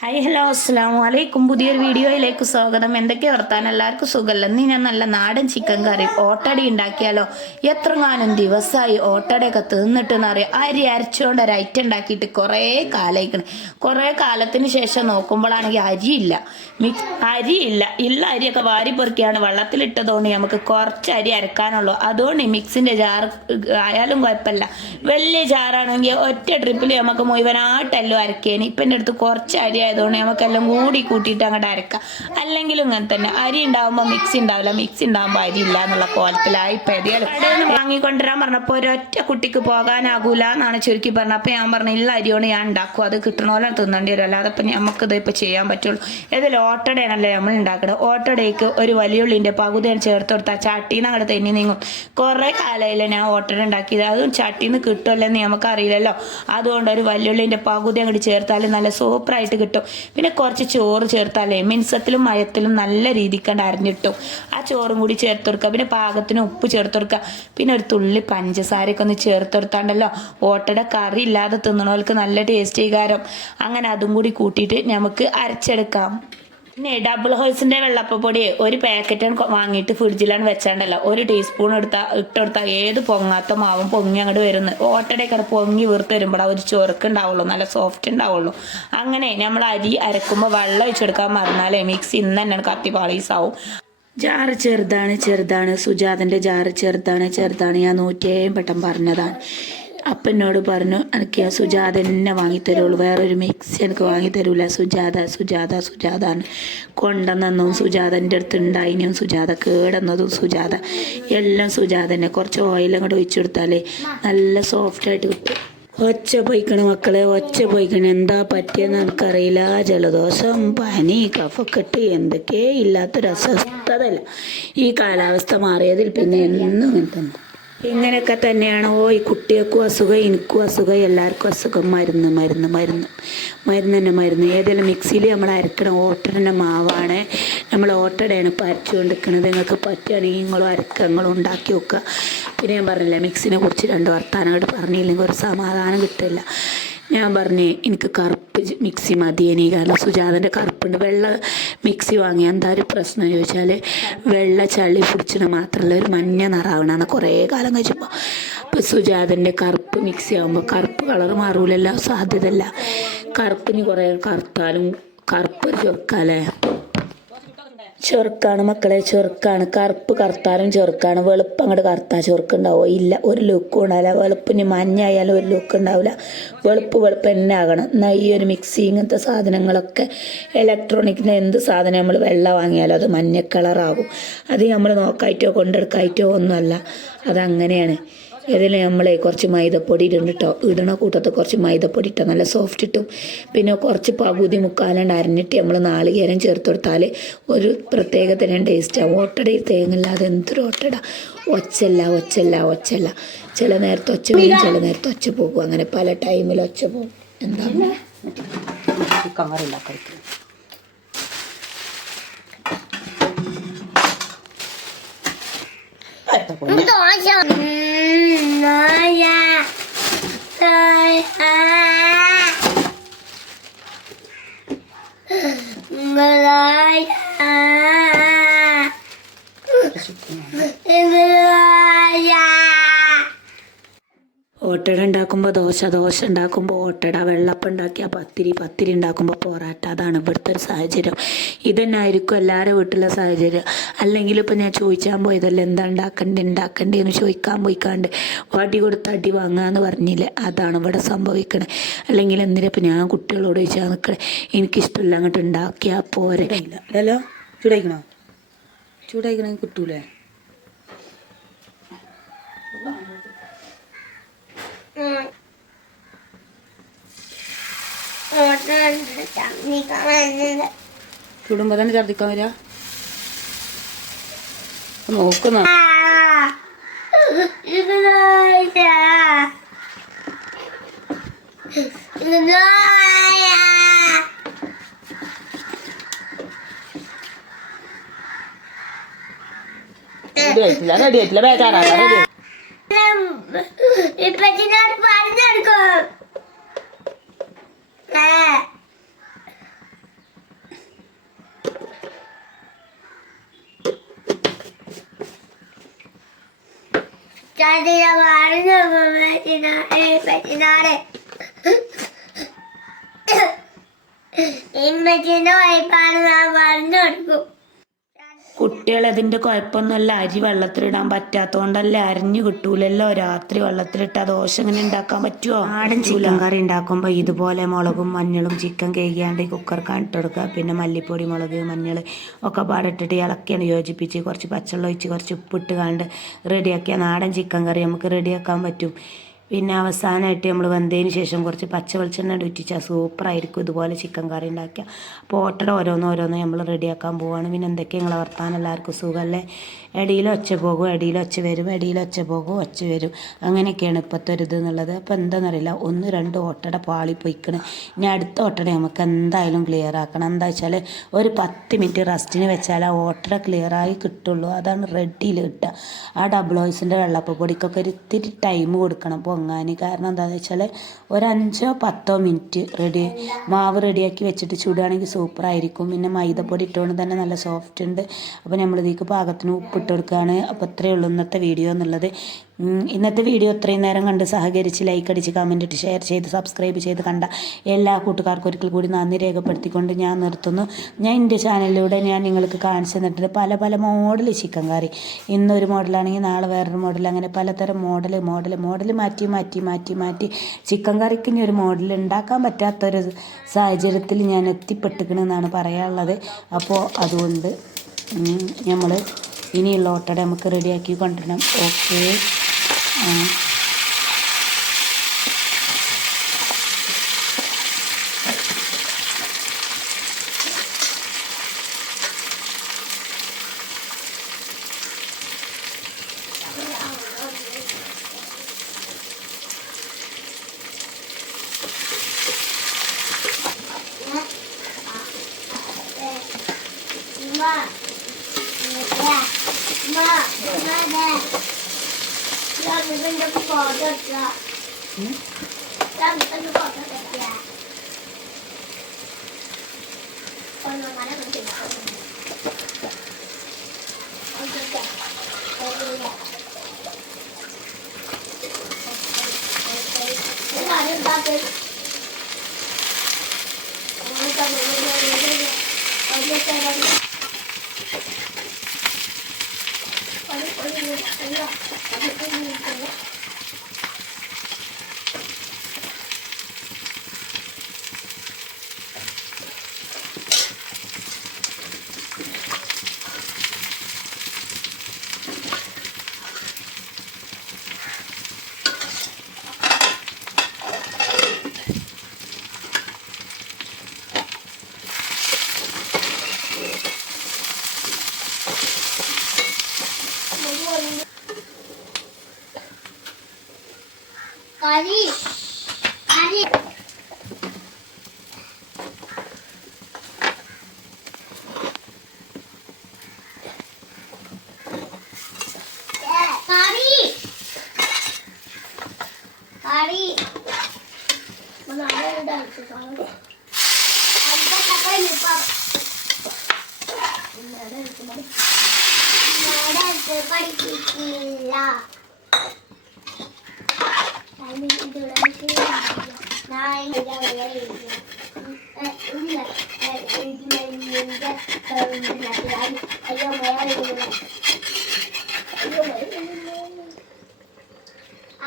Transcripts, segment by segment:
Hi hello അസ്സലാമു അലൈക്കും. പുതിയൊരു വീഡിയോയിലേക്ക് സ്വാഗതം. എന്തൊക്കെ വർത്താനം? എല്ലാവർക്കും സുഖമല്ല. ഇന്ന് ഞാൻ നല്ല നാടൻ ചിക്കൻ കറി ഓട്ടട ഉണ്ടാക്കിയാലോ. എത്രങ്ങാനും ദിവസമായി ഓട്ടടയൊക്കെ തിന്നിട്ടെന്ന് അറിയാം. അരി അരച്ചുകൊണ്ട് ഒരു ഐറ്റം ഉണ്ടാക്കിയിട്ട് കുറേ കാലമായിക്കണം. കുറേ കാലത്തിന് ശേഷം നോക്കുമ്പോഴാണെങ്കിൽ അരിയില്ല. ഉള്ള അരിയൊക്കെ വാരി പൊറുക്കിയാണ് വെള്ളത്തിലിട്ടതുകൊണ്ട് നമുക്ക് കുറച്ച് അരി അരക്കാനുള്ളൂ. അതുകൊണ്ട് മിക്സിൻ്റെ ജാർ ആയാലും കുഴപ്പമില്ല. വലിയ ജാറാണെങ്കിൽ ഒറ്റ ട്രിപ്പിൽ നമുക്ക് മുഴുവനായിട്ടെല്ലാം അരക്കേന്. ഇപ്പം എൻ്റെ അടുത്ത് കുറച്ച് അരി ആയതുകൊണ്ട് നമുക്കെല്ലാം കൂടി കൂട്ടിയിട്ട് അങ്ങോട്ട് അരക്കാം. അല്ലെങ്കിലും ഇങ്ങനെ തന്നെ അരി ഉണ്ടാകുമ്പോൾ മിക്സി ഉണ്ടാവില്ല, മിക്സി ഉണ്ടാകുമ്പോൾ അരി ഇല്ല എന്നുള്ള കോലത്തിലായി. ഇപ്പം ഏതായാലും കടയിൽ നിന്ന് വാങ്ങിക്കൊണ്ടുവരാൻ പറഞ്ഞപ്പോൾ ഒരൊറ്റ കുട്ടിക്ക് പോകാനാകൂല എന്നാണ് ചുരുക്കി പറഞ്ഞത്. അപ്പം ഞാൻ പറഞ്ഞു ഇല്ല അരിയോട് ഞാൻ ഉണ്ടാക്കും, അത് കിട്ടണ പോലെ തിന്നേണ്ടി വരും, അല്ലാതെ ഇപ്പം നമുക്കിത് ഇപ്പം ചെയ്യാൻ പറ്റുള്ളൂ. ഏതായാലും ഓട്ടടയാണല്ലേ നമ്മൾ ഉണ്ടാക്കുന്നത്. ഓട്ടടയ്ക്ക് ഒരു വലിയുള്ളിൻ്റെ പകുതിയാണ് ചേർത്ത് കൊടുത്താൽ ചട്ടിന്ന് അങ്ങോട്ട് തെന്നി നീങ്ങും. കുറേ കാലമായില്ലേ ഞാൻ ഓട്ടട ഉണ്ടാക്കിയത്, അതും ചട്ടിന്ന് കിട്ടുമല്ലെന്ന് നമുക്കറിയില്ലല്ലോ. അതുകൊണ്ട് ഒരു വലിയുള്ളിൻ്റെ പകുതി അങ്ങോട്ട് ചേർത്താൽ നല്ല സൂപ്പറായിട്ട് കിട്ടും. പിന്നെ കുറച്ച് ചോറ് ചേർത്താലേ മിൻസത്തിലും മയത്തിലും നല്ല രീതിക്കണ്ട് അരിഞ്ഞിട്ടും. ആ ചോറും കൂടി ചേർത്ത് കൊടുക്കുക. പിന്നെ പാകത്തിന് ഉപ്പ് ചേർത്ത് കൊടുക്കുക. പിന്നെ ഒരു തുള്ളി പഞ്ചസാരയൊക്കെ ഒന്ന് ചേർത്ത് കൊടുത്താണ്ടല്ലോ ഓട്ടട കറി ഇല്ലാതെ തിന്നണവർക്ക് നല്ല ടേസ്റ്റ് കാരം. അങ്ങനെ അതും കൂടി കൂട്ടിയിട്ട് നമുക്ക് അരച്ചെടുക്കാം. പിന്നെ ഡബിൾ ഹോഴ്സിൻ്റെ വെള്ളപ്പപ്പൊടി ഒരു പാക്കറ്റ് വാങ്ങിയിട്ട് ഫ്രിഡ്ജിലാണ് വെച്ചാണ്ടല്ലോ ഒരു ടീസ്പൂൺ ഇട്ടെടുത്താൽ ഏത് പൊങ്ങാത്ത മാവും പൊങ്ങി അങ്ങോട്ട് വരുന്നത്. ഓട്ടടയൊക്കെ പൊങ്ങി വീർത്ത് വരുമ്പോൾ ഒരു ചൊറുക്ക് ഉണ്ടാവുള്ളൂ, നല്ല സോഫ്റ്റ് ഉണ്ടാവുള്ളൂ. അങ്ങനെ നമ്മൾ അരി അരക്കുമ്പോൾ വെള്ളം ഒഴിച്ചെടുക്കാൻ മറന്നാലേ മിക്സി ഇന്ന് തന്നെ കത്തി പാളീസാവും. ജാറ് ചെറുതാണ് സുജാതൻ്റെ ജാറ് ചെറുതാണ്. ഞാൻ 107 വട്ടം പറഞ്ഞതാണ്. അപ്പം എന്നോട് പറഞ്ഞു എനിക്ക് സുജാത എന്നെ വാങ്ങിത്തരുള്ളൂ, വേറൊരു മിക്സി എനിക്ക് വാങ്ങിത്തരൂല. സുജാത കൊണ്ടുവന്നതും സുജാതൻ്റെ അടുത്ത് ഉണ്ടായിനും സുജാത, കേടുന്നതും സുജാത, എല്ലാം സുജാത തന്നെ. കുറച്ച് ഓയിൽ അങ്ങോട്ട് ഒഴിച്ചു കൊടുത്താലേ നല്ല സോഫ്റ്റായിട്ട് കിട്ടും. ഒച്ച പോയിക്കണ മക്കളെ, ഒച്ച പോയിക്കണ. എന്താ പറ്റിയെന്ന് എനിക്കറിയില്ല. ജലദോഷം, പനി, കഫക്കെട്ട്, എന്തൊക്കെ ഇല്ലാത്തൊരു അസ്വസ്ഥതല്ല. ഈ കാലാവസ്ഥ മാറിയതിൽ പിന്നെ എന്നും ഇങ്ങനെ തന്നെ. ഇങ്ങനെയൊക്കെ തന്നെയാണ്. ഈ കുട്ടികൾക്കും അസുഖം, എനിക്കും അസുഖം, എല്ലാവർക്കും അസുഖം. മരുന്ന്. ഏതെങ്കിലും മിക്സിയിൽ നമ്മൾ അരക്കണ ഓട്ടടൻ്റെ മാവാണ്, നമ്മൾ ഓട്ടടയാണ് ഇപ്പോൾ അരച്ചുകൊണ്ടിരിക്കുന്നത്. നിങ്ങൾക്ക് പറ്റുകയാണെങ്കിൽ നിങ്ങളും അരക്കുക, നിങ്ങളും ഉണ്ടാക്കി വെക്കുക. പിന്നെ ഞാൻ പറഞ്ഞില്ല മിക്സിനെ കുറിച്ച് 2 വർത്താനമായിട്ട് പറഞ്ഞില്ലെങ്കിൽ ഒരു സമാധാനം കിട്ടില്ല. ഞാൻ പറഞ്ഞേ എനിക്ക് കറുപ്പ് മിക്സി മതിയേനി. കാരണം സുജാതൻ്റെ കറുപ്പുണ്ട്. വെള്ള മിക്സി വാങ്ങിയ എന്താ ഒരു പ്രശ്നം ചോദിച്ചാൽ വെള്ള ചളി പിടിച്ചിട്ട് മാത്രമല്ല ഒരു മഞ്ഞ നിറാവണമെന്ന് കുറേ കാലം കഴിച്ചപ്പോൾ. അപ്പോൾ സുജാതൻ്റെ കറുപ്പ് മിക്സി ആകുമ്പോൾ കറുപ്പ് കളർ മാറൂലല്ലോ, സാധ്യതയല്ല. കറുപ്പിന് കുറേ കറുത്താലും കറുപ്പ് ചൊറുക്കാല്ലേ, ചെറുക്കാണ് മക്കളെ, ചെറുക്കാണ്. കറുപ്പ് കറുത്താലും ചെറുക്കാണ്. വെളുപ്പ് അങ്ങോട്ട് കറുത്താൽ ചെറുക്കുണ്ടാവോ? ഇല്ല, ഒരു ലുക്കും ഉണ്ടാവില്ല. വെളുപ്പിന് മഞ്ഞായാലും ഒരു ലുക്ക് ഉണ്ടാവില്ല. വെളുപ്പ് തന്നെ ആകണം. എന്നാൽ ഈ ഒരു മിക്സി ഇങ്ങനത്തെ സാധനങ്ങളൊക്കെ ഇലക്ട്രോണിക്കിൻ്റെ എന്ത് സാധനം നമ്മൾ വെള്ള വാങ്ങിയാലും അത് മഞ്ഞ കളറാകും. അത് നമ്മൾ നോക്കായിട്ടോ കൊണ്ടെടുക്കായിട്ടോ ഒന്നുമല്ല, അതങ്ങനെയാണ്. ഇതിൽ നമ്മൾ കുറച്ച് മൈദപ്പൊടി ഇടണ കൂട്ടത്തിൽ കുറച്ച് മൈദപ്പൊടി ഇട്ടാൽ നല്ല സോഫ്റ്റ് കിട്ടും. പിന്നെ കുറച്ച് പകുതി മുക്കാലാണ്ട് അരിഞ്ഞിട്ട് നമ്മൾ നാളികേരം ചേർത്ത് കൊടുത്താൽ ഒരു പ്രത്യേക തരം ടേസ്റ്റാണ്. ഓട്ടടയിൽ തേങ്ങയില്ലാതെ എന്തൊരു ഓട്ടട. ഒച്ചല്ല. ചില നേരത്തെ ഒച്ച വരും, ചില നേരത്തെ ഒച്ച പോകും. അങ്ങനെ പല ടൈമിൽ ഒച്ച പോകും. എന്താണ് ഓട്ടട ഉണ്ടാക്കുമ്പോൾ ദോശ ഉണ്ടാക്കുമ്പോൾ ഓട്ടട, വെള്ളപ്പം ഉണ്ടാക്കിയാൽ പത്തിരി ഉണ്ടാക്കുമ്പോൾ പൊറാട്ട. അതാണ് ഇവിടുത്തെ ഒരു സാഹചര്യം. ഇതന്നെ ആയിരിക്കും എല്ലാവരുടെ വീട്ടിലെ സാഹചര്യം. അല്ലെങ്കിൽ ഇപ്പം ഞാൻ ചോദിച്ചാൽ പോയതല്ല എന്താ ഉണ്ടാക്കണ്ടേന്ന് ചോദിക്കാൻ പോയിക്കാണ്ട് വടി കൊടുത്ത് അടി വാങ്ങാന്ന് പറഞ്ഞില്ലേ, അതാണ് ഇവിടെ സംഭവിക്കണേ. അല്ലെങ്കിൽ എന്തിനാ ഇപ്പം ഞാൻ കുട്ടികളോട് ചോദിച്ചാൽ നിൽക്കണേ, എനിക്കിഷ്ടമില്ല അങ്ങോട്ട് ഉണ്ടാക്കിയാൽ പോരെ. അല്ലല്ലോ ചൂടായിക്കണേ കിട്ടൂലേ. ചുടുമ്പോ തന്നെ ഛർദിക്കാൻ വരാ നോക്കുന്ന റെഡി ആയിട്ടില്ല ബേജാറാണ്. റെഡി ഇപ്പച്ചിനോട് പറഞ്ഞെടുക്കും. കുട്ടികൾ അതിന്റെ കുഴപ്പമൊന്നുമല്ല, അരി വെള്ളത്തിലിടാൻ പറ്റാത്തോണ്ടല്ലേ, അരിഞ്ഞു കിട്ടൂലല്ലോ. രാത്രി വെള്ളത്തിലിട്ടാ ദോശ ഇങ്ങനെ ഉണ്ടാക്കാൻ പറ്റുമോ? നാടൻ ചിക്കൻ കറി ഉണ്ടാക്കുമ്പോൾ ഇതുപോലെ മുളകും മഞ്ഞളും ചിക്കൻ കഴുകിയാണ്ട് കുക്കർക്കാണ് ഇട്ടെടുക്കുക. പിന്നെ മല്ലിപ്പൊടി, മുളക്, മഞ്ഞൾ ഒക്കെ പാടിട്ടിട്ട് ഇളക്കിയാണ് യോജിപ്പിച്ച് കുറച്ച് പച്ചവെള്ളം ഒഴിച്ച് കുറച്ച് ഉപ്പിട്ട് കണ്ട് റെഡിയാക്കിയ നാടൻ ചിക്കൻ കറി നമുക്ക് റെഡിയാക്കാൻ പറ്റും. പിന്നെ അവസാനമായിട്ട് നമ്മൾ വെന്തതിന് ശേഷം കുറച്ച് പച്ച വെളിച്ചെണ്ണ ഉറ്റിച്ചാൽ സൂപ്പറായിരിക്കും ഇതുപോലെ ചിക്കൻ കറി ഉണ്ടാക്കുക. അപ്പോൾ ഓട്ടട ഓരോന്നോരോന്ന് നമ്മൾ റെഡിയാക്കാൻ പോവുകയാണ്. പിന്നെ എന്തൊക്കെയാണ് നിങ്ങളെ വർത്താനം? എല്ലാവർക്കും സുഖമല്ലേ? ഇടയിൽ ഒച്ച പോകും, ഇടയിൽ ഒച്ച വരും, ഇടയിൽ ഒച്ച പോകും, ഒച്ച വരും, അങ്ങനെയൊക്കെയാണ് ഇപ്പോഴത്തെ ഒരു ഇത് എന്നുള്ളത്. അപ്പോൾ എന്താണെന്നറിയില്ല, 1-2 ഓട്ടട പാളി പൊയ്ക്കണം. ഇനി അടുത്ത ഓട്ടട നമുക്ക് എന്തായാലും ക്ലിയർ ആക്കണം. എന്താ വെച്ചാൽ ഒരു 10 മിനിറ്റ് റെസ്റ്റിന് വെച്ചാൽ ആ ഓട്ടട ക്ലിയറായി കിട്ടുള്ളൂ. അതാണ് റെഡിയിൽ കിട്ടുക. ആ ഡബിൾ ഓയിസിൻ്റെ വെള്ളപ്പൊടിക്കൊക്കെ ഒരു ഇത്തിരി ടൈം കൊടുക്കണം പൊങ്ങാൻ. കാരണം എന്താണെന്ന് വെച്ചാൽ ഒരു 5-10 മിനിറ്റ് മാവ് റെഡിയാക്കി വെച്ചിട്ട് ചൂടുകയാണെങ്കിൽ സൂപ്പറായിരിക്കും. പിന്നെ മൈദപ്പൊടി ഇട്ടുകൊണ്ട് തന്നെ നല്ല സോഫ്റ്റ് ഉണ്ട്. അപ്പോൾ നമ്മളിതിലേക്ക് പാകത്തിന് ഉപ്പിട്ട് കൊടുക്കുകയാണ്. അപ്പോൾ ഇത്രയേ ഉള്ളൂ ഇന്നത്തെ വീഡിയോ എന്നുള്ളത്. ഇന്നത്തെ വീഡിയോ ഇത്രയും നേരം കണ്ട് സഹകരിച്ച് ലൈക്ക് അടിച്ച് കമൻറ്റ് ഇട്ട് ഷെയർ ചെയ്ത് സബ്സ്ക്രൈബ് ചെയ്ത് കണ്ട എല്ലാ കൂട്ടുകാർക്കും ഒരിക്കൽ കൂടി നന്ദി രേഖപ്പെടുത്തിക്കൊണ്ട് ഞാൻ നിർത്തുന്നു. ഞാൻ എൻ്റെ ചാനലിലൂടെ ഞാൻ നിങ്ങൾക്ക് കാണിച്ചു തന്നിട്ടുണ്ട് പല പല മോഡൽ ചിക്കൻ കറി. ഇന്നൊരു മോഡലാണെങ്കിൽ നാളെ വേറൊരു മോഡൽ, അങ്ങനെ പലതരം മോഡൽ മാറ്റി ചിക്കൻ കറിക്ക് ഇനി ഒരു മോഡൽ ഉണ്ടാക്കാൻ പറ്റാത്തൊരു സാഹചര്യത്തിൽ ഞാൻ എത്തിപ്പെട്ടിക്കണമെന്നാണ് പറയാനുള്ളത്. അപ്പോൾ അതുകൊണ്ട് നമ്മൾ ഇനിയുള്ള ഓട്ടട നമുക്ക് റെഡിയാക്കി കൊണ്ടുവരണം. ഓക്കെ.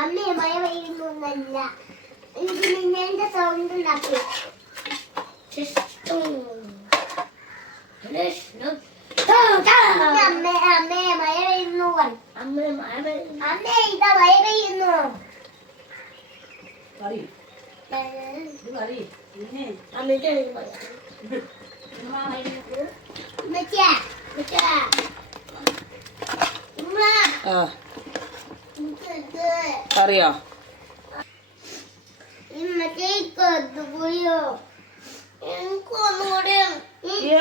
അമ്മേ മഴ പെയ്യുന്നൊന്നല്ല, എനിക്ക് നിന്നെ സൗണ്ട് ഉണ്ടാക്കി. അമ്മേ അമ്മേ മഴ പെയ്യുന്നു, അമ്മേ ഇതാ മഴ പെയ്യുന്നു. അറിയോ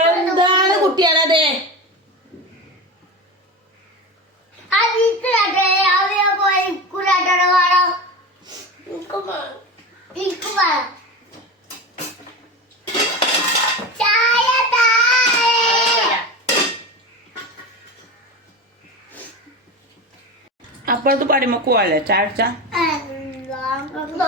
എന്താണ് കുട്ടിയാണത്? അപ്പുറത്ത് പടിമക്ക് പോവാല്ലേ ചായ കുടിച്ചാ അല്ലാ